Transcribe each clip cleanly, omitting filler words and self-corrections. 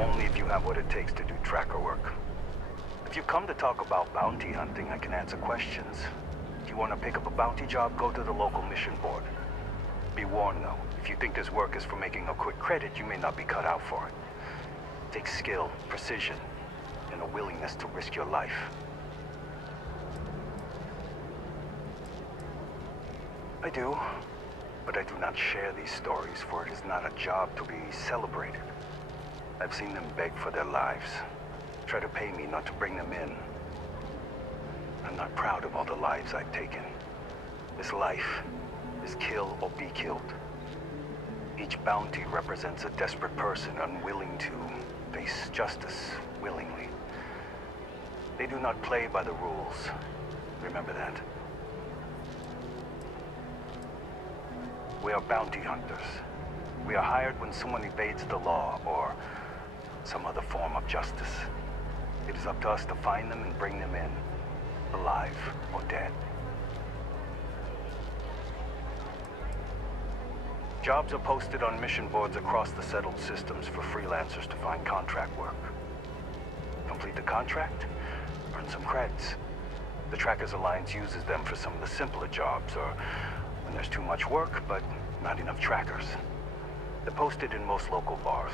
Only if you have what it takes to do tracker work. If you come to talk about bounty hunting, I can answer questions. If you want to pick up a bounty job, go to the local mission board. Be warned though, if you think this work is for making a quick credit, you may not be cut out for it. It takes skill, precision, and a willingness to risk your life. I do, but I do not share these stories, for it is not a job to be celebrated. I've seen them beg for their lives, try to pay me not to bring them in. I'm not proud of all the lives I've taken. This life is kill or be killed. Each bounty represents a desperate person unwilling to face justice willingly. They do not play by the rules. Remember that. We are bounty hunters. We are hired when someone evades the law or some other form of justice. It is up to us to find them and bring them in, alive or dead. Jobs are posted on mission boards across the settled systems for freelancers to find contract work. Complete the contract, earn some creds. The Trackers Alliance uses them for some of the simpler jobs, or when there's too much work, but not enough trackers. They're posted in most local bars,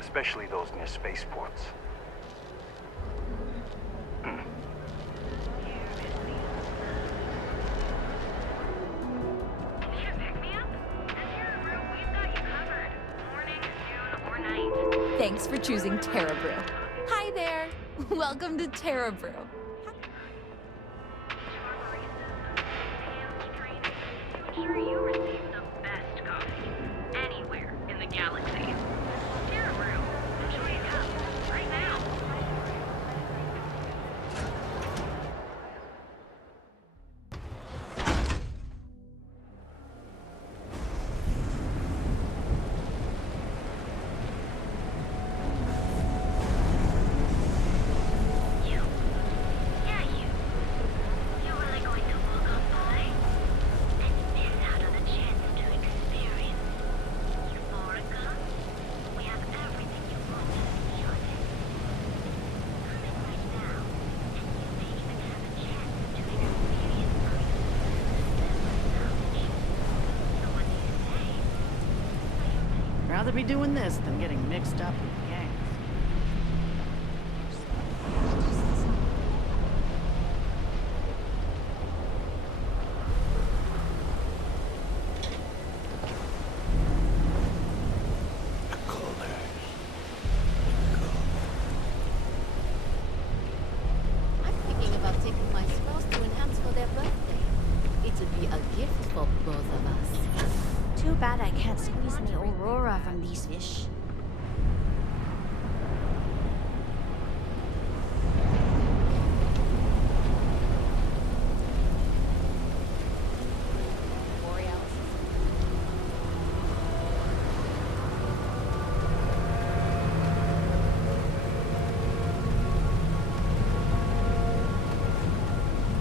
especially those near spaceports. Thanks for choosing Terra Brew. Hi there! Welcome to Terra Brew. Ensure you receive the best coffee anywhere in the galaxy. Terra Brew. Enjoy a cup right now. Rather be doing this than getting mixed up with gangs. I'm thinking about taking my spouse to enhance for their birthday. It'd be a gift for both of us. Too bad I can't squeeze any Aurora from these fish.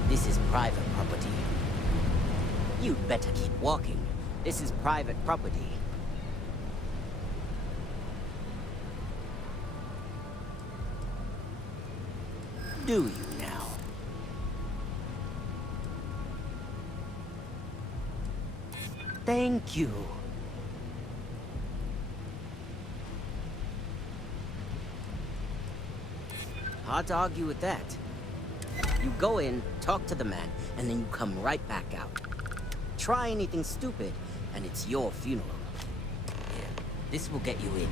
This is private property. You'd better keep walking. This is private property. Do you now? Thank you. Hard to argue with that. You go in, talk to the man, and then you come right back out. Try anything stupid, and it's your funeral. Here, this will get you in.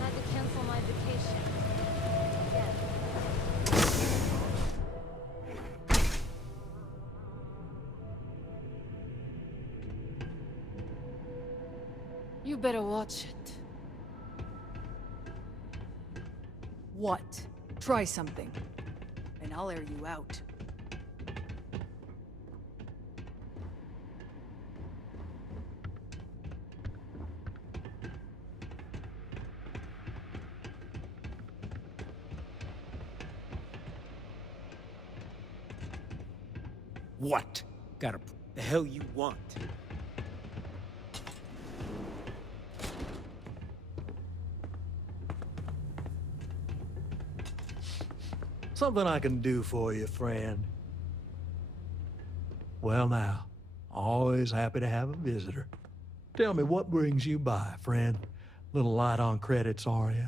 Had to cancel my vacation. Again. You better watch it. What? Try something, and I'll air you out. What? Got the hell you want? Something I can do for you, friend. Well now, always happy to have a visitor. Tell me, what brings you by, friend? Little light on credits, are you?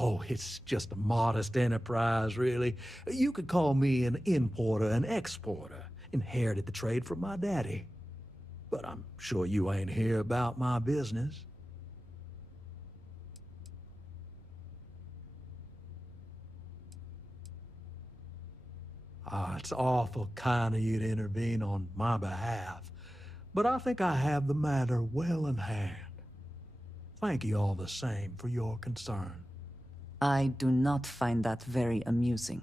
Oh, it's just a modest enterprise, really. You could call me an importer and exporter. Inherited the trade from my daddy. But I'm sure you ain't here about my business. It's awful kind of you to intervene on my behalf, but I think I have the matter well in hand. Thank you all the same for your concern. I do not find that very amusing.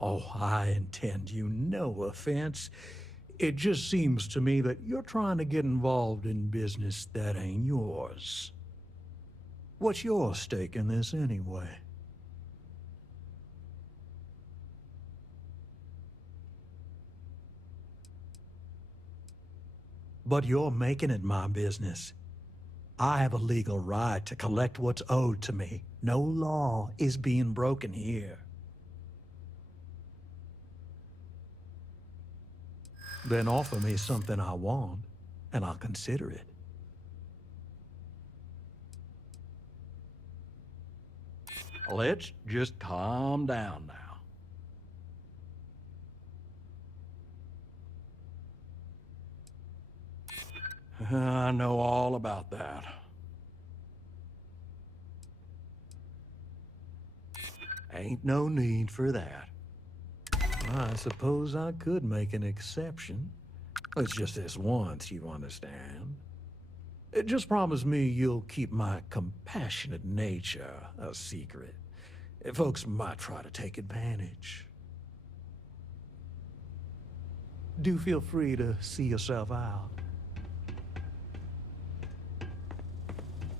Oh, I intend you no offense. It just seems to me that you're trying to get involved in business that ain't yours. What's your stake in this anyway? But you're making it my business. I have a legal right to collect what's owed to me. No law is being broken here. Then offer me something I want, and I'll consider it. Let's just calm down now. I know all about that. Ain't no need for that. I suppose I could make an exception. It's just this once, you understand. Just promise me you'll keep my compassionate nature a secret. Folks might try to take advantage. Do feel free to see yourself out.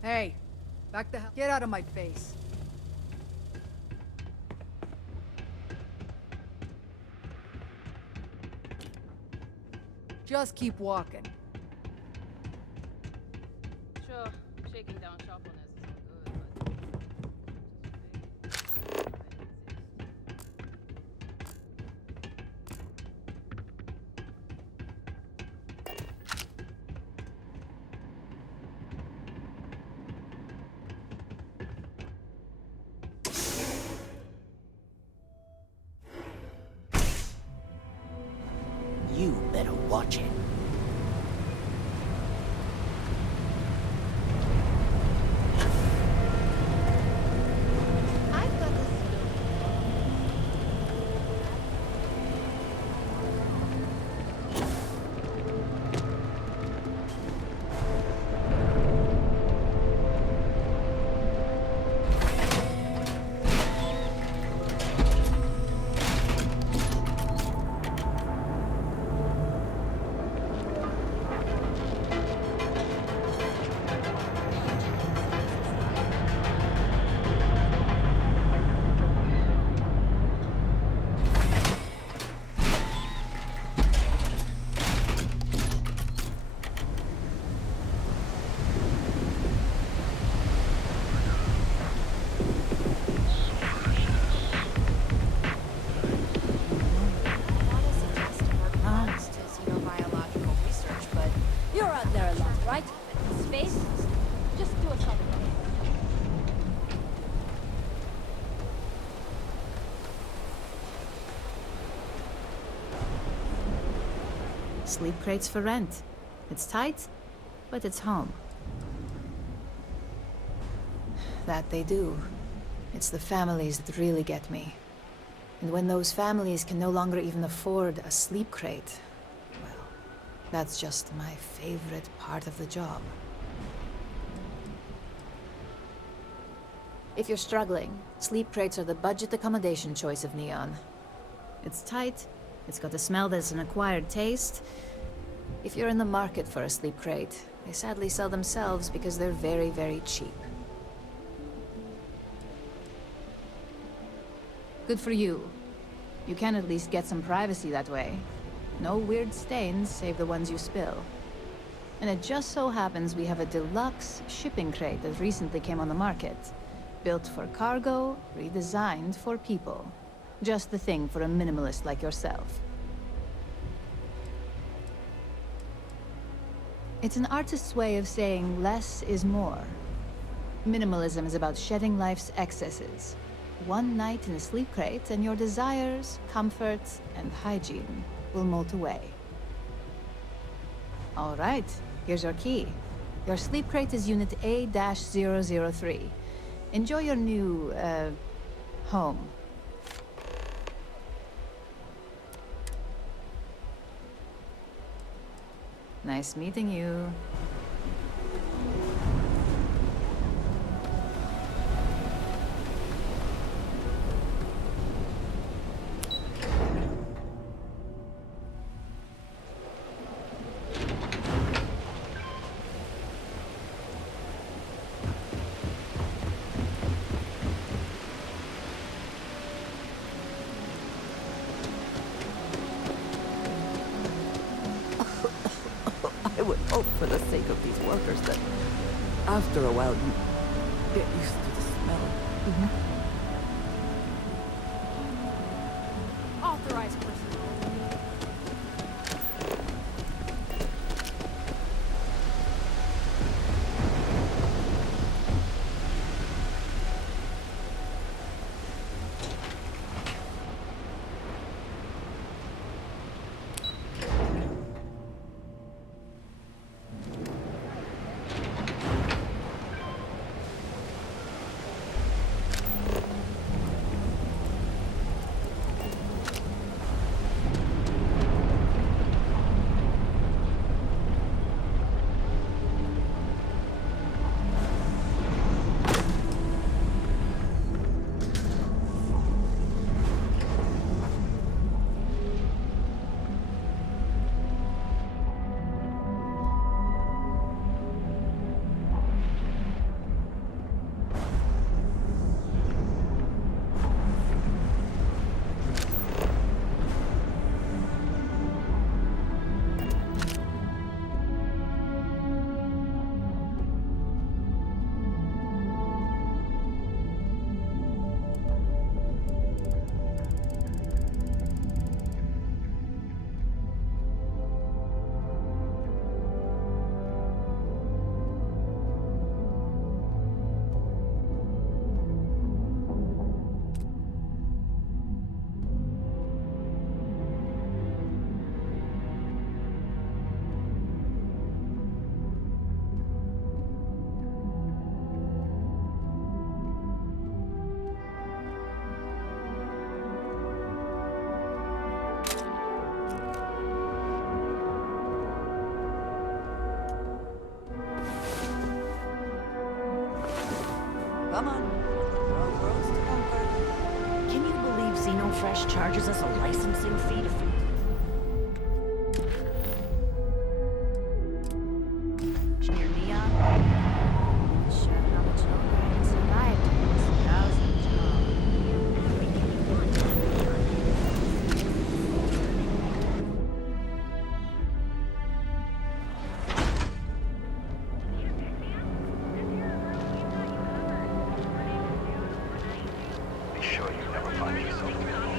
Hey, back the hell. Get out of my face. Just keep walking. Sure, shaking down sharpness is all good, You better watch it. I've got this. Sleep crates for rent. It's tight, but it's home. That they do. It's the families that really get me. And when those families can no longer even afford a sleep crate, well, that's just my favorite part of the job. If you're struggling, sleep crates are the budget accommodation choice of Neon. It's tight, it's got a smell that's an acquired taste. If you're in the market for a sleep crate, they sadly sell themselves because they're very, very cheap. Good for you. You can at least get some privacy that way. No weird stains save the ones you spill. And it just so happens we have a deluxe shipping crate that recently came on the market. Built for cargo, redesigned for people. Just the thing for a minimalist like yourself. It's an artist's way of saying less is more. Minimalism is about shedding life's excesses. One night in a sleep crate and your desires, comforts, and hygiene will molt away. All right, here's your key. Your sleep crate is Unit A-003. Enjoy your new, home. Nice meeting you. I would hope for the sake of these workers that after a while you get used to the smell. Authorized personnel. Come on. There are worlds to conquer. Can you believe Xenofresh charges us a licensing fee to engineer neon? Not sure how much longer I can survive doing this. Thousands of. Be sure you never find yourself alone.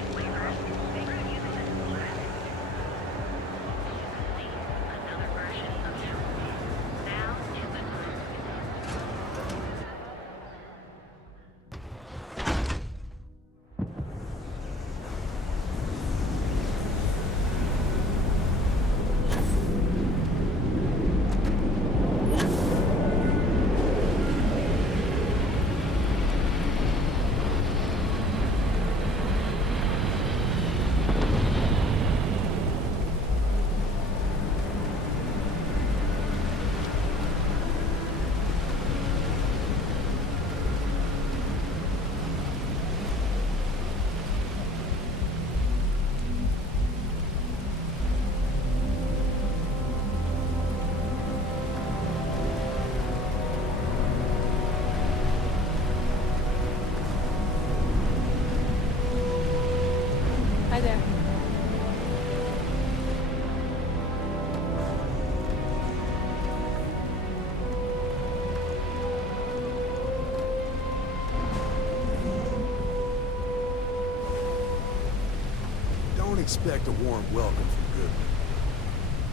expect a warm welcome from Goodman.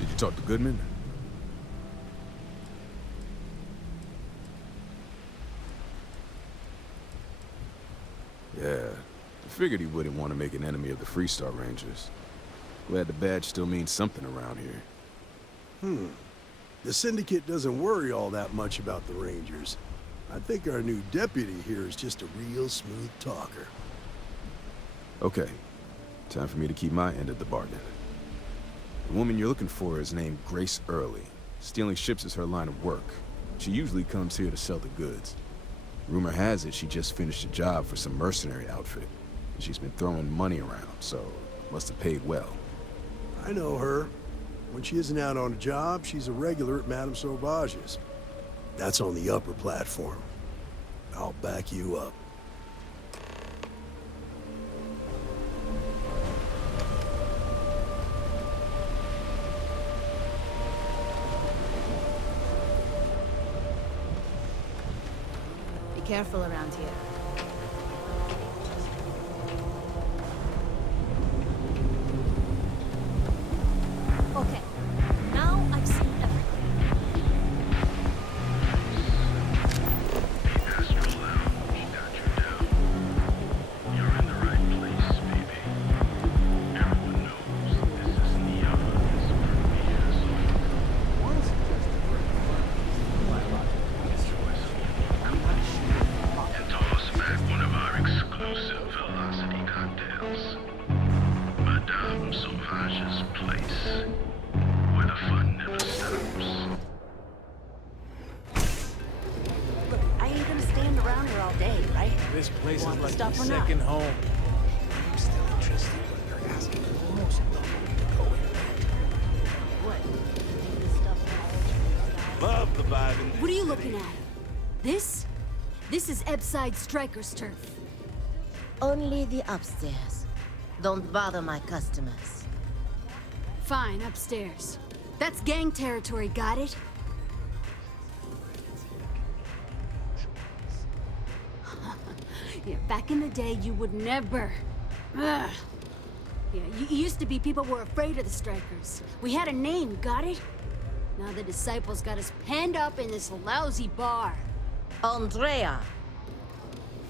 Did you talk to Goodman? Yeah, I figured he wouldn't want to make an enemy of the Freestar Rangers. Glad the badge still means something around here. The Syndicate doesn't worry all that much about the Rangers. I think our new deputy here is just a real smooth talker. Okay, time for me to keep my end of the bargain. The woman you're looking for is named Grace Early. Stealing ships is her line of work. She usually comes here to sell the goods. Rumor has it she just finished a job for some mercenary outfit. And she's been throwing money around, so must have paid well. I know her. When she isn't out on a job, she's a regular at Madame Sauvage's. That's on the upper platform. I'll back you up. Be careful around here. Okay, now I've seen everything. You're in the right place, baby. Everyone knows this is Neon's premier and toss back one of our exclusive velocity cocktails. Madame Sauvage's place, where the fun never stops. Look, I ain't gonna stand around here all day, right? This place is Want the like stuff my or not? second home. I'm still interested when you're asking almost nothing to go in. What? Think this stuff Love the vibe in What are you looking at? This? This is Ebside Striker's turf. Only the upstairs. Don't bother my customers. Fine, upstairs. That's gang territory, got it? Yeah, back in the day, you would never. Ugh. Yeah, you used to be people were afraid of the Strikers. We had a name, got it? Now the Disciples got us penned up in this lousy bar. Andrea!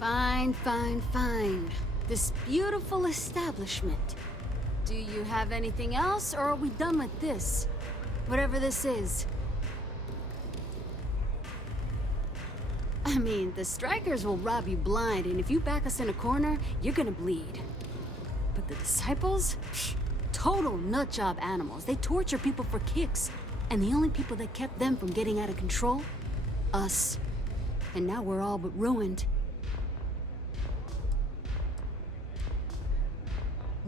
Fine, fine, fine. This beautiful establishment. Do you have anything else, or are we done with this? Whatever this is. I mean, the Strikers will rob you blind, and if you back us in a corner, you're gonna bleed. But the Disciples? Psh, total nutjob animals. They torture people for kicks. And the only people that kept them from getting out of control? Us. And now we're all but ruined.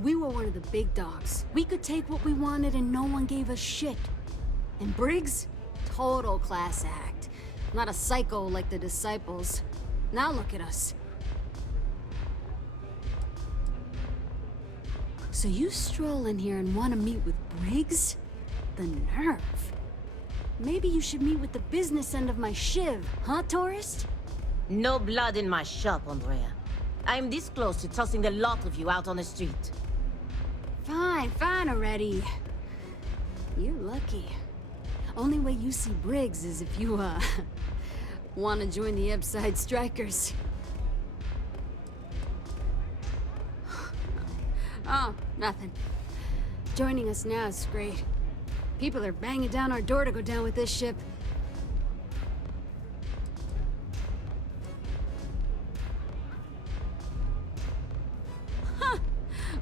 We were one of the big dogs. We could take what we wanted and no one gave us shit. And Briggs? Total class act. Not a psycho like the Disciples. Now look at us. So you stroll in here and want to meet with Briggs? The nerve. Maybe you should meet with the business end of my shiv, huh, tourist? No blood in my shop, Andrea. I'm this close to tossing the lot of you out on the street. Fine, fine already. You're lucky. Only way you see Briggs is if you, want to join the Ebside Strikers. Oh, nothing. Joining us now is great. People are banging down our door to go down with this ship. Huh!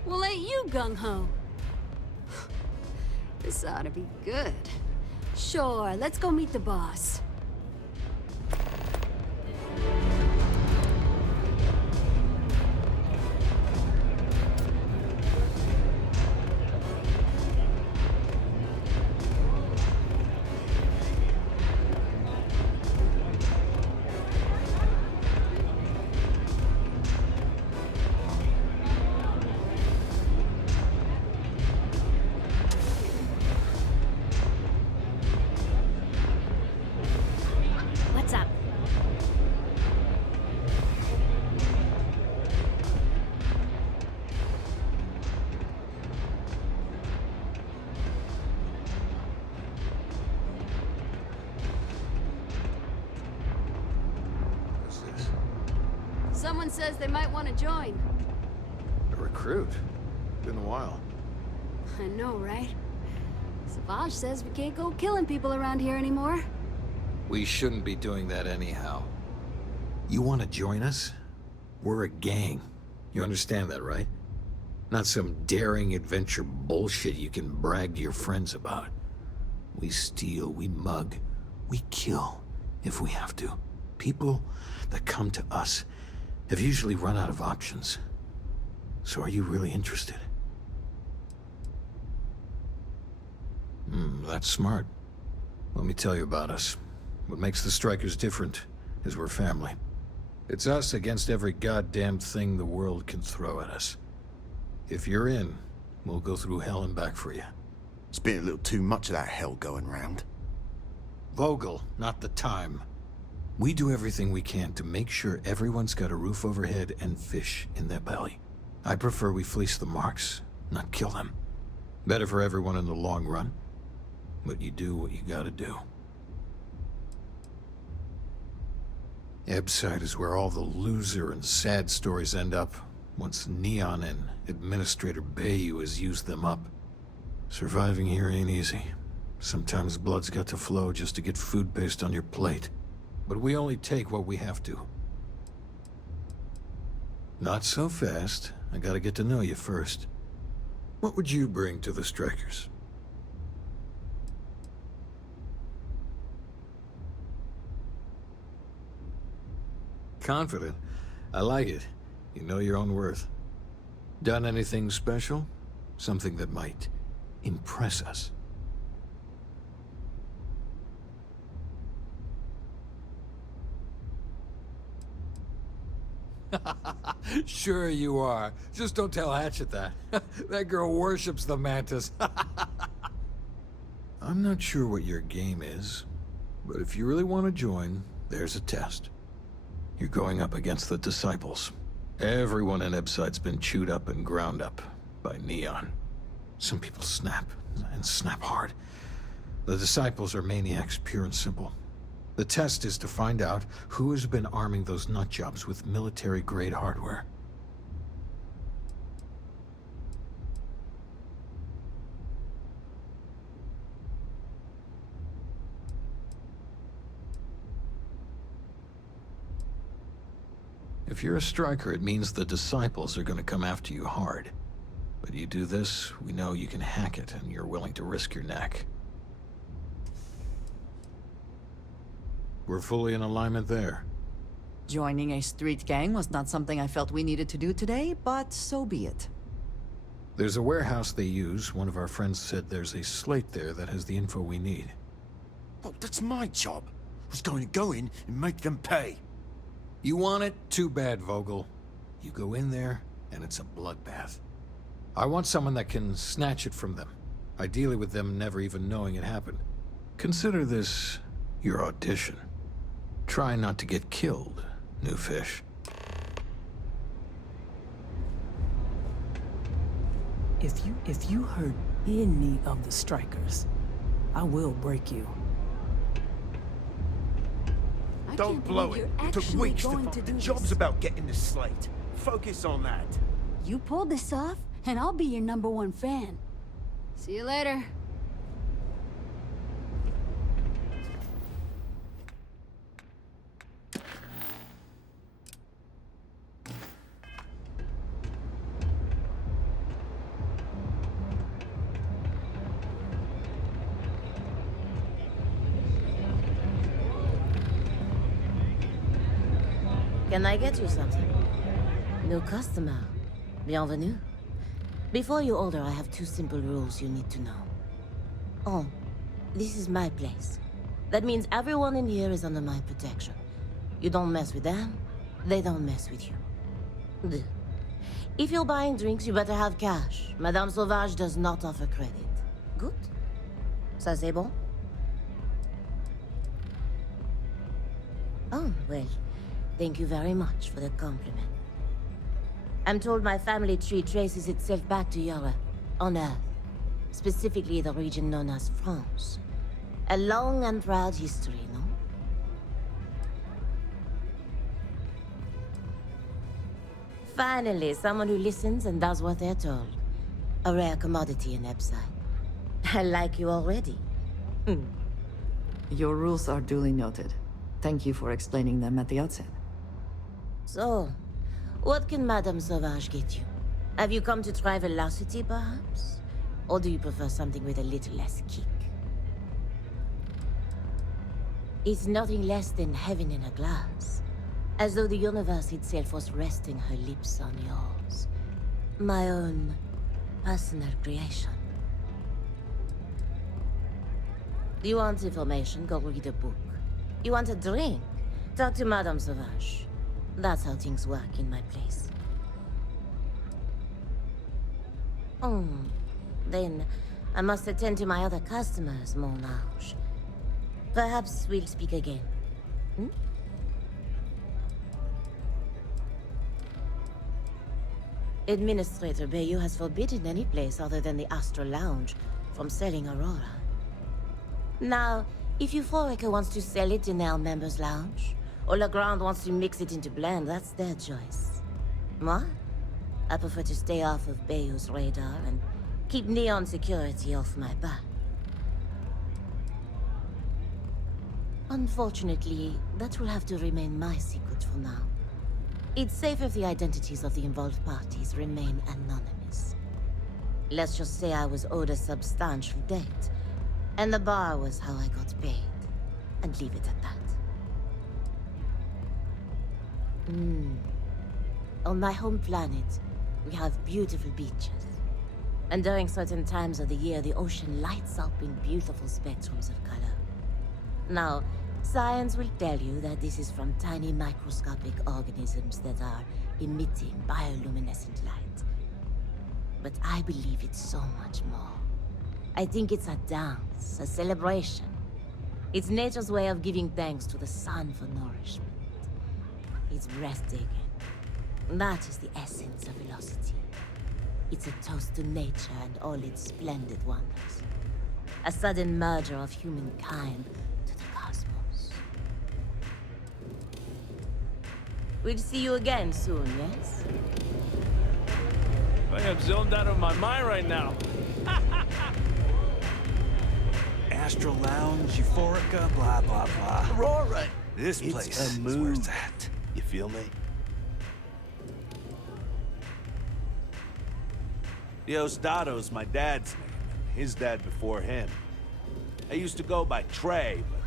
Well, ain't you gung-ho? This ought to be good. Sure, let's go meet the boss. Someone says they might want to join. A recruit? Been a while. I know, right? Savage says we can't go killing people around here anymore. We shouldn't be doing that anyhow. You want to join us? We're a gang. You understand that, right? Not some daring adventure bullshit you can brag to your friends about. We steal, we mug, we kill, if we have to. People that come to us have usually run out of options. So are you really interested? That's smart. Let me tell you about us. What makes the Strikers different is we're family. It's us against every goddamn thing the world can throw at us. If you're in, we'll go through hell and back for you. It's been a little too much of that hell going round. Vogel, not the time. We do everything we can to make sure everyone's got a roof overhead and fish in their belly. I prefer we fleece the marks, not kill them. Better for everyone in the long run. But you do what you gotta do. Ebside is where all the loser and sad stories end up, once Neon and Administrator Bayou has used them up. Surviving here ain't easy. Sometimes blood's got to flow just to get food based on your plate. But we only take what we have to. Not so fast. I gotta get to know you first. What would you bring to the Strikers? Confident. I like it. You know your own worth. Done anything special? Something that might impress us? Sure you are. Just don't tell Hatchet that. That girl worships the Mantis. I'm not sure what your game is, but if you really want to join, there's a test. You're going up against the Disciples. Everyone in Ebside's been chewed up and ground up by Neon. Some people snap, and snap hard. The Disciples are maniacs, pure and simple. The test is to find out who has been arming those nutjobs with military-grade hardware. If you're a striker, it means the Disciples are going to come after you hard. But you do this, we know you can hack it, and you're willing to risk your neck. We're fully in alignment there. Joining a street gang was not something I felt we needed to do today, but so be it. There's a warehouse they use. One of our friends said there's a slate there that has the info we need. Oh, that's my job. I was going to go in and make them pay. You want it? Too bad, Vogel. You go in there, and it's a bloodbath. I want someone that can snatch it from them. Ideally with them never even knowing it happened. Consider this your audition. Try not to get killed, new fish. If you hurt any of the Strikers, I will break you. Don't blow it. It took weeks to find the job's about getting the slate. Focus on that. You pull this off, and I'll be your #1 fan. See you later. Can I get you something? New customer. Bienvenue. Before you order, I have 2 simple rules you need to know. Oh, this is my place. That means everyone in here is under my protection. You don't mess with them, they don't mess with you. Deux. If you're buying drinks, you better have cash. Madame Sauvage does not offer credit. Good? Ça c'est bon? Oh, well, thank you very much for the compliment. I'm told my family tree traces itself back to Europe, on Earth. Specifically the region known as France. A long and proud history, no? Finally, someone who listens and does what they're told. A rare commodity in Epside. I like you already. Your rules are duly noted. Thank you for explaining them at the outset. So, what can Madame Sauvage get you? Have you come to try velocity, perhaps? Or do you prefer something with a little less kick? It's nothing less than heaven in a glass. As though the universe itself was resting her lips on yours. My own personal creation. You want information? Go read a book. You want a drink? Talk to Madame Sauvage. That's how things work in my place. Then I must attend to my other customers, mon ange. Perhaps we'll speak again. Administrator Bayou has forbidden any place other than the Astral Lounge from selling Aurora. Now, if Euphorica wants to sell it in their members' lounge, or Legrand wants to mix it into blend, that's their choice. Moi? I prefer to stay off of Bayou's radar and keep Neon security off my back. Unfortunately, that will have to remain my secret for now. It's safe if the identities of the involved parties remain anonymous. Let's just say I was owed a substantial debt, and the bar was how I got paid, and leave it at that. On my home planet, we have beautiful beaches. And during certain times of the year, the ocean lights up in beautiful spectrums of color. Now, science will tell you that this is from tiny microscopic organisms that are emitting bioluminescent light. But I believe it's so much more. I think it's a dance, a celebration. It's nature's way of giving thanks to the sun for nourishment. It's breathtaking. That is the essence of velocity. It's a toast to nature and all its splendid wonders. A sudden merger of humankind to the cosmos. We'll see you again soon, yes? I am zoned out of my mind right now. Astral Lounge, Euphorica, blah, blah, blah. Aurora! This place is where it's at. You feel me? Diosdado's my dad's name, and his dad before him. I used to go by Trey, but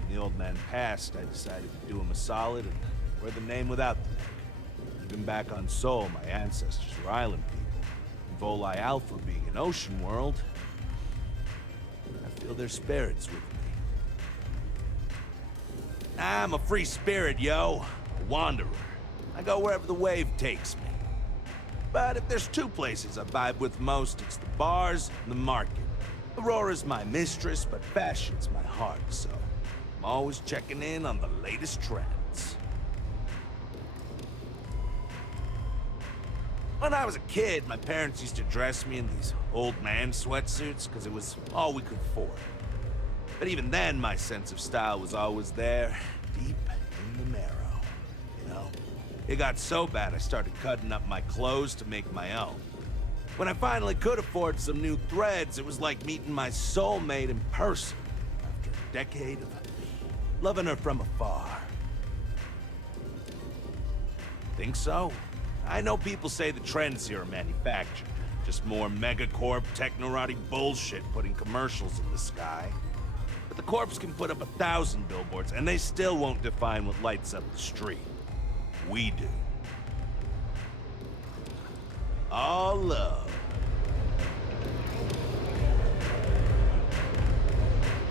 when the old man passed, I decided to do him a solid and wear the name without the name. Even back on Sol, my ancestors were island people. And Volii Alpha being an ocean world, I feel their spirits with me. I'm a free spirit, yo. A wanderer. I go wherever the wave takes me. But if there's two places I vibe with most, it's the bars and the market. Aurora's my mistress, but fashion's my heart, so I'm always checking in on the latest trends. When I was a kid, my parents used to dress me in these old man sweatsuits because it was all we could afford. But even then, my sense of style was always there, deep in the marrow, you know? It got so bad I started cutting up my clothes to make my own. When I finally could afford some new threads, it was like meeting my soulmate in person after a decade of loving her from afar. Think so? I know people say the trends here are manufactured. Just more megacorp, technorati bullshit putting commercials in the sky. But the corps can put up 1,000 billboards and they still won't define what lights up the street. We do. All love.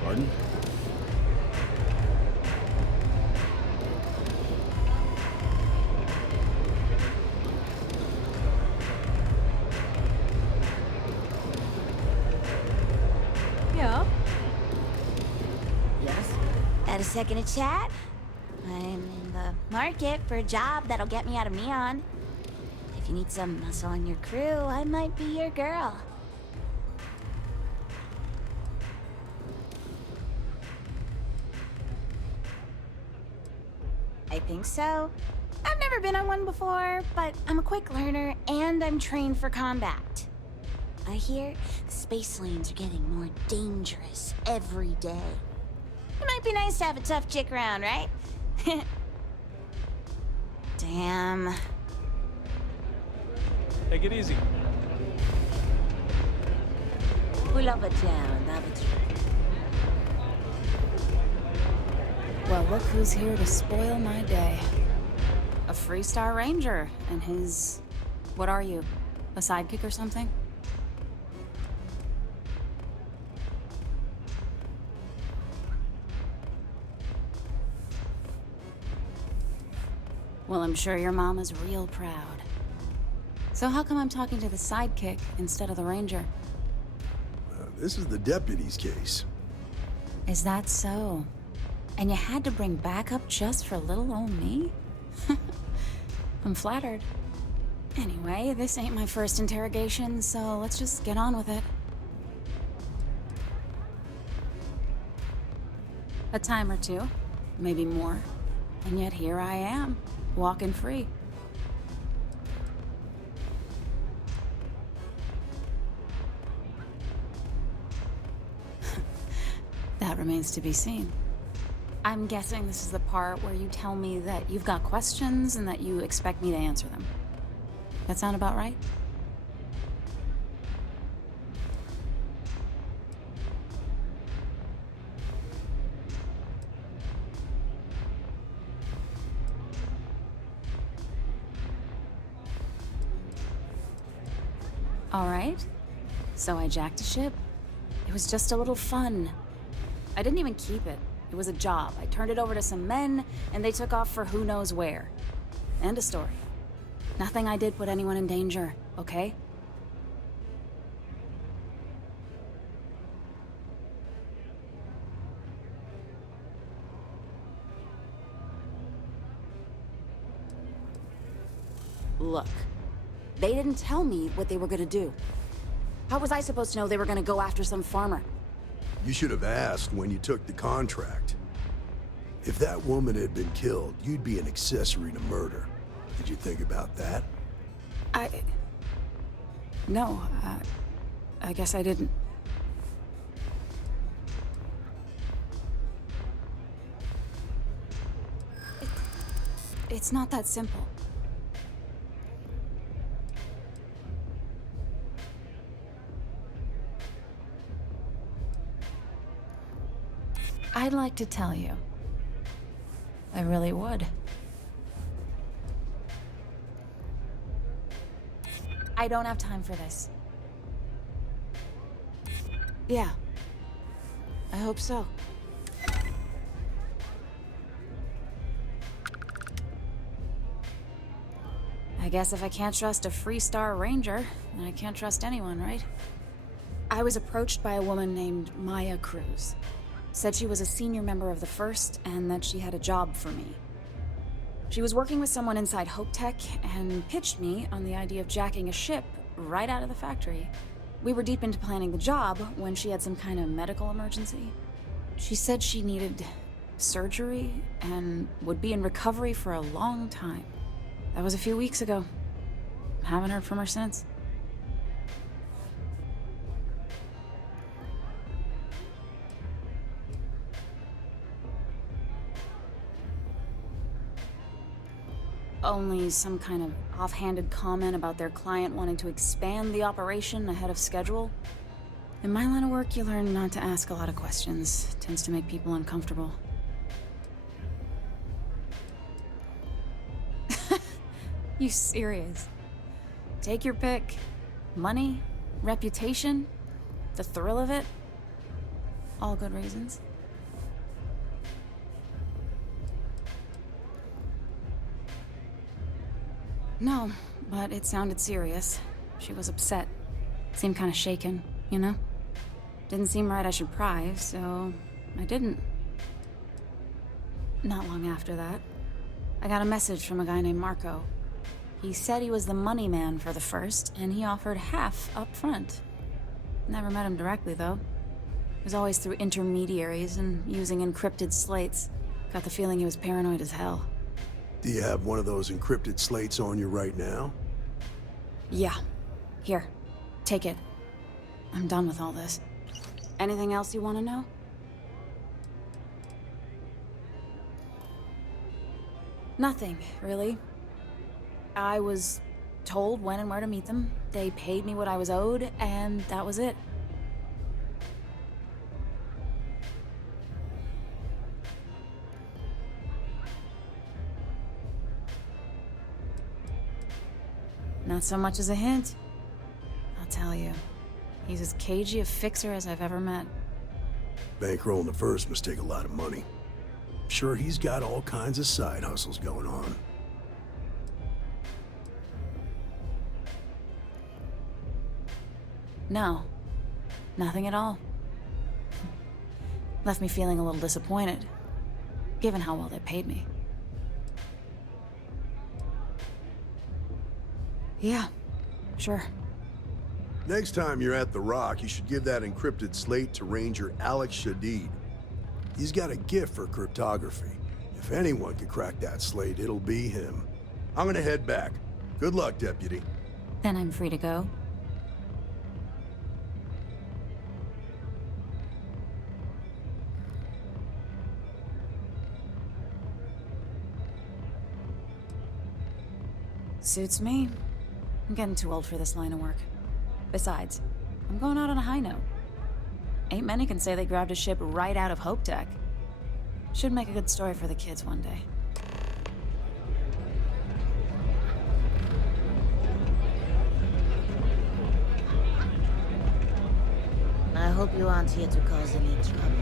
Pardon? Yeah. Yes? Got a second to chat? I'm in the market for a job that'll get me out of Neon. If you need some muscle on your crew, I might be your girl. I think so. I've never never been on one before, but I'm a quick learner and I'm trained for combat. I hear the space lanes are getting more dangerous every day. It might be nice to have a tough chick around, right? Damn. Take it easy. Pull over chair and have a drink. Well, look who's here to spoil my day. A Freestar Ranger and his... What are you? A sidekick or something? Well, I'm sure your mom is real proud. So how come I'm talking to the sidekick instead of the ranger? This is the deputy's case. Is that so? And you had to bring backup just for little old me? I'm flattered. Anyway, this ain't my first interrogation, so let's just get on with it. A time or two, maybe more. And yet here I am, walking free. That remains to be seen. I'm guessing this is the part where you tell me that you've got questions and that you expect me to answer them. That sound about right? All right. So I jacked a ship. It was just a little fun. I didn't even keep it. It was a job. I turned it over to some men, and they took off for who knows where. End of story. Nothing I did put anyone in danger, okay? Look, they didn't tell me what they were gonna do. How was I supposed to know they were gonna go after some farmer? You should have asked when you took the contract. If that woman had been killed, you'd be an accessory to murder. Did you think about that? No, I guess I didn't. It's not that simple. I'd like to tell you. I really would. I don't have time for this. Yeah. I hope so. I guess if I can't trust a Freestar Ranger, then I can't trust anyone, right? I was approached by a woman named Maya Cruz. Said she was a senior member of the First and that she had a job for me. She was working with someone inside Hope Tech and pitched me on the idea of jacking a ship right out of the factory. We were deep into planning the job when she had some kind of medical emergency. She said she needed surgery and would be in recovery for a long time. That was a few weeks ago. Haven't heard from her since. Only some kind of offhanded comment about their client wanting to expand the operation ahead of schedule. In my line of work, you learn not to ask a lot of questions. It tends to make people uncomfortable. You serious? Take your pick. Money, reputation, the thrill of it. All good reasons. No, but it sounded serious. She was upset. Seemed kind of shaken, you know? Didn't seem right I should pry, so I didn't. Not long after that, I got a message from a guy named Marco. He said he was the money man for the First, and he offered half up front. Never met him directly, though. It was always through intermediaries and using encrypted slates. Got the feeling he was paranoid as hell. Do you have one of those encrypted slates on you right now? Yeah. Here. Take it. I'm done with all this. Anything else you want to know? Nothing, really. I was told when and where to meet them. They paid me what I was owed, and that was it. Not so much as a hint. I'll tell you. He's as cagey a fixer as I've ever met. Bankrolling the first must take a lot of money. Sure, he's got all kinds of side hustles going on. No. Nothing at all. Left me feeling a little disappointed, given how well they paid me. Yeah, sure. Next time you're at the Rock, you should give that encrypted slate to Ranger Alex Shadid. He's got a gift for cryptography. If anyone could crack that slate, it'll be him. I'm gonna head back. Good luck, Deputy. Then I'm free to go. Suits me. I'm getting too old for this line of work. Besides, I'm going out on a high note. Ain't many can say they grabbed a ship right out of Hope Tech. Should make a good story for the kids one day. I hope you aren't here to cause any trouble.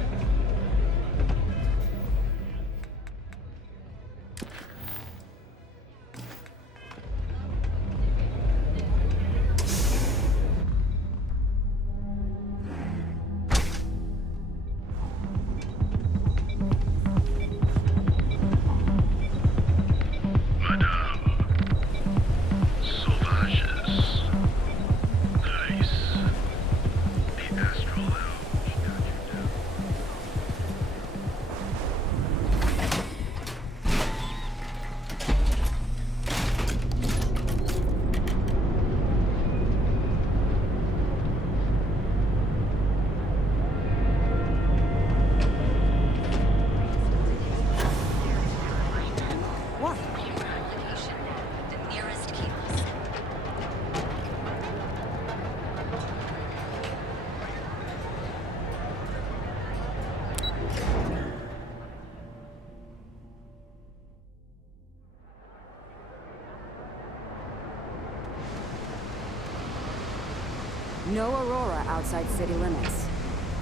No Aurora outside city limits.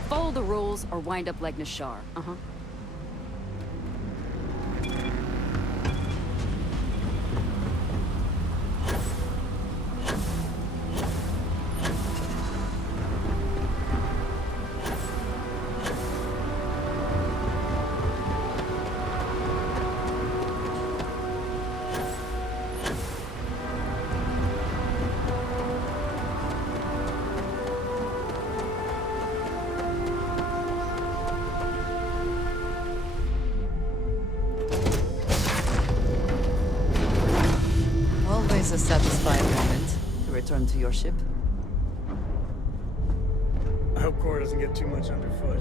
Follow the rules or wind up like Nashar. Always a satisfying moment to return to your ship. I hope Cora doesn't get too much underfoot.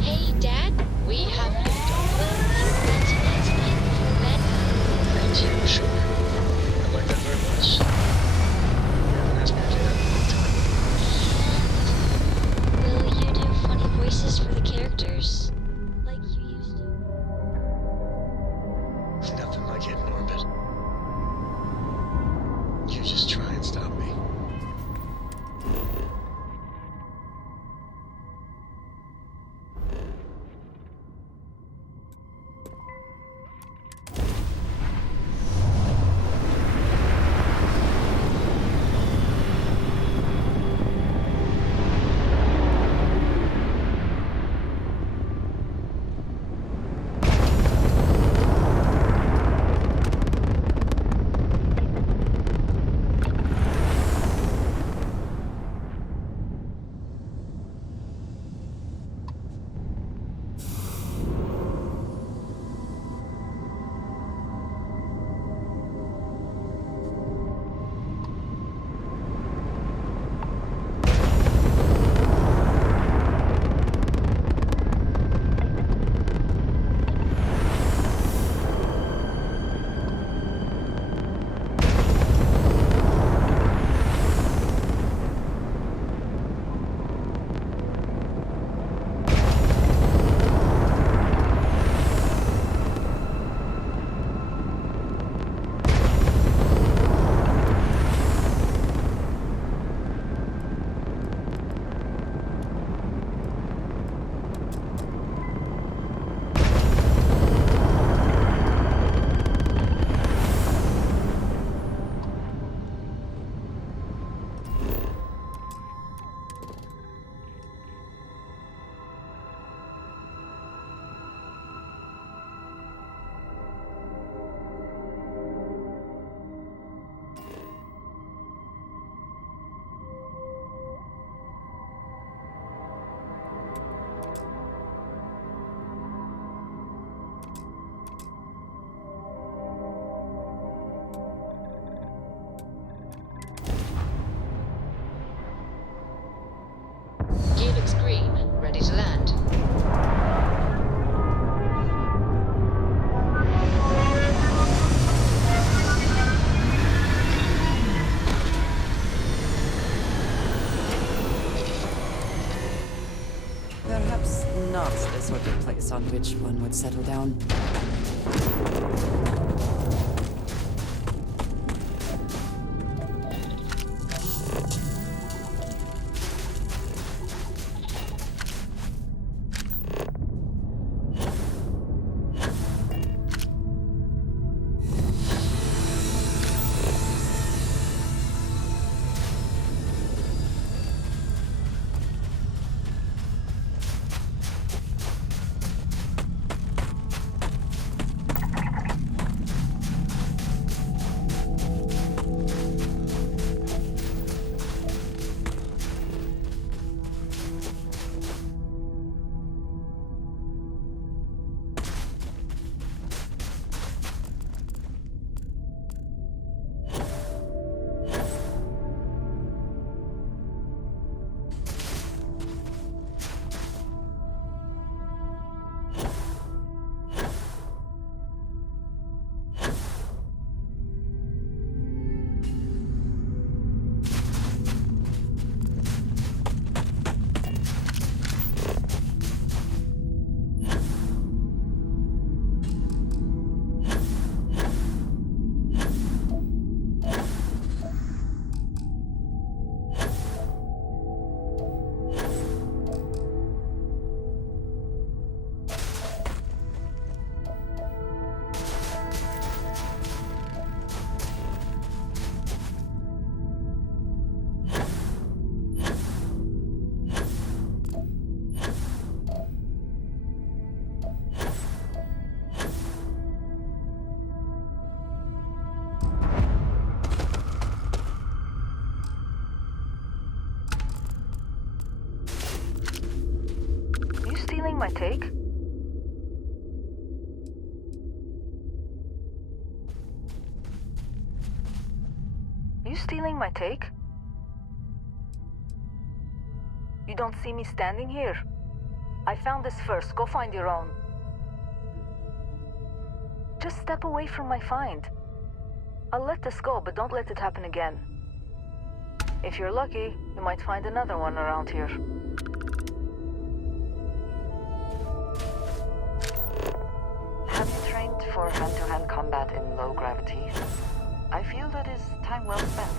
Hey, Dad, we have leftover internet infrared. Thanks, sure. I like that very much. You haven't asked me to do that in a long time. Will you do funny Perhaps not the sort of place on which one would settle down. Stealing my take? You stealing my take? You don't see me standing here? I found this first. Go find your own. Just step away from my find. I'll let this go, but don't let it happen again. If you're lucky, you might find another one around here. Have you trained for hand-to-hand combat in low gravity? I feel that is time well spent.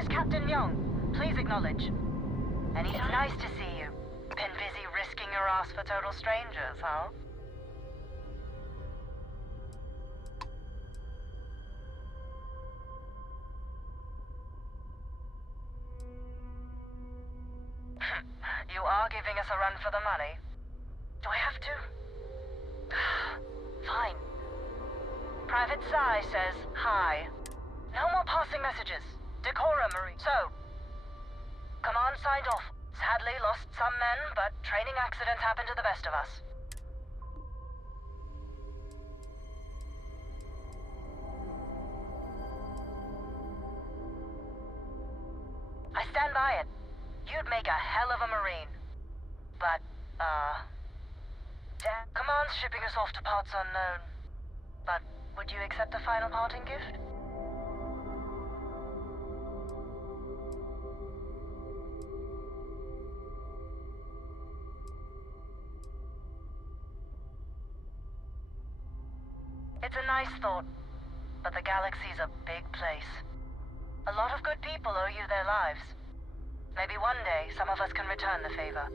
is Captain Young. Please acknowledge. Anytime. Nice to see you. Been busy risking your ass for total strangers, huh? You are giving us a run for the money. Do I have to? Fine. Private Psy says hi. No more passing messages. Decorum, Marie. So, command signed off. Sadly lost some men, but training accidents happen to the best of us. I stand by it. You'd make a hell of a Marine. But, Command's shipping us off to parts unknown. But, would you accept a final parting gift? It's a nice thought, but the galaxy's a big place. A lot of good people owe you their lives. Maybe one day, some of us can return the favor.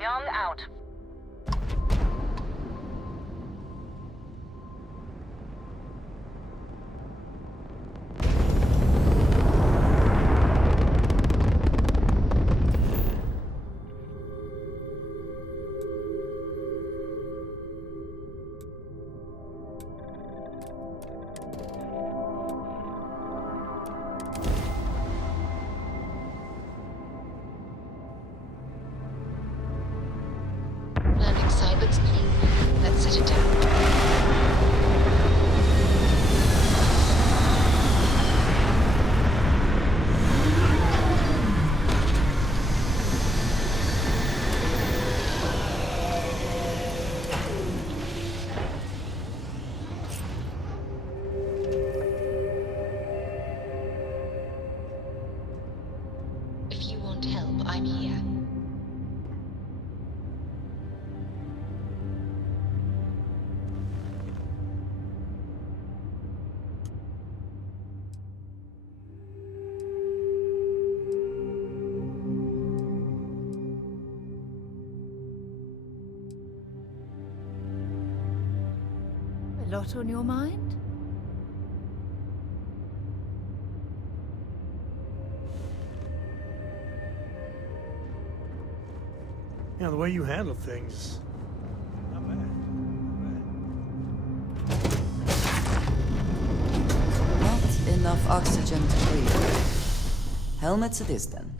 Young out. Landing Cyber's clean. Let's set it down. If you want help, I'm here. A lot on your mind? Yeah, the way you handle things. Not bad. Not enough oxygen to breathe. Helmets it is then.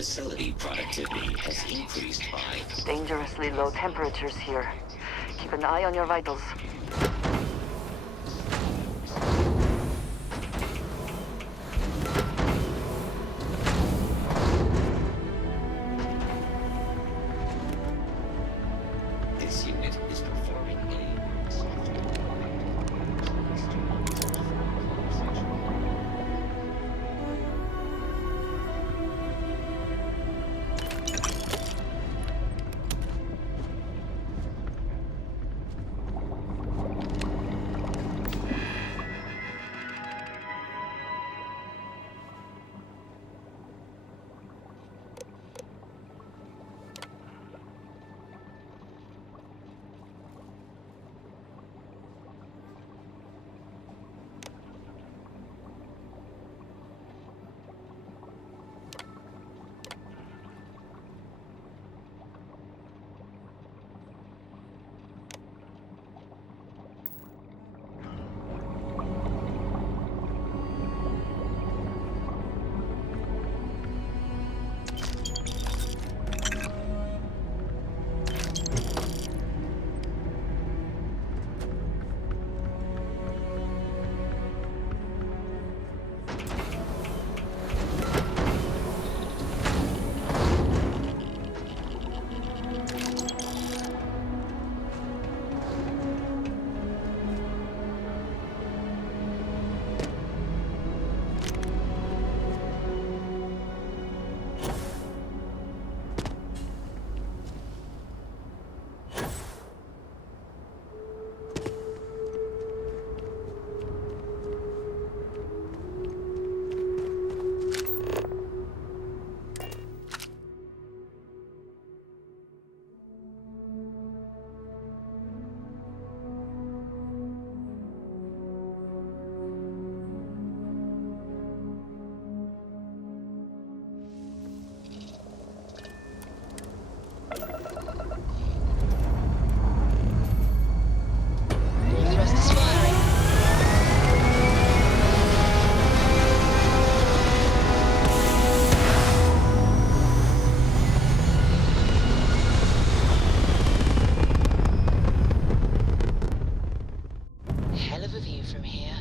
Facility productivity has increased by... Dangerously low temperatures here. Keep an eye on your vitals. This unit is performing a software Hell of a view from here.